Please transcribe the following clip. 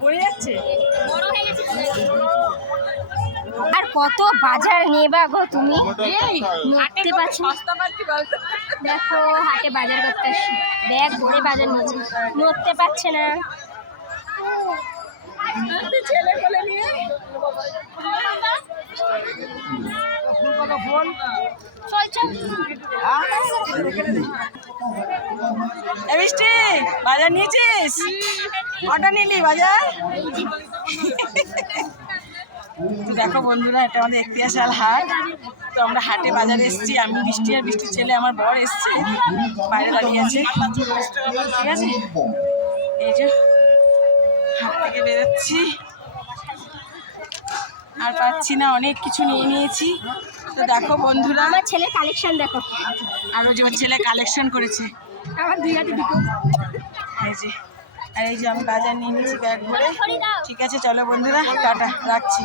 পড়ে যাচ্ছে। আর কত বাজার নেবা গো তুমি, নড়তে পারছো? দেখো হাটে বাজার করতে আসছি, ব্যাগ ভরে বাজার নিয়েছি, নড়তে পারছে না। ছেলে কোলে নিয়ে মিষ্টি বাজার নিয়েছিস? কটা নিলি বাজার? দেখো বন্ধুরা, এটা আমাদের ইতিহাসাল হাট। তো আমরা হাটে বাজারে এসেছি, আমি বৃষ্টি আর বৃষ্টির ছেলে আমার বর এসছে, বাইরে দাঁড়িয়ে আছে। ঠিক আছে, এই যে হাট থেকে বেরোচ্ছি, আর পাচ্ছি না, অনেক কিছু নিয়ে নিয়েছি। তো দেখো বন্ধুরা, আমার ছেলে কালেকশন দেখো, আরও যে ওর ছেলে কালেকশন করেছে। আমার দুই হাতে দুটো। এই যে, আর এই যে আমি বাজার নিয়ে নিয়েছি ব্যাগ ভরে। ঠিক আছে, চলো বন্ধুরা, টাটা, রাখছি।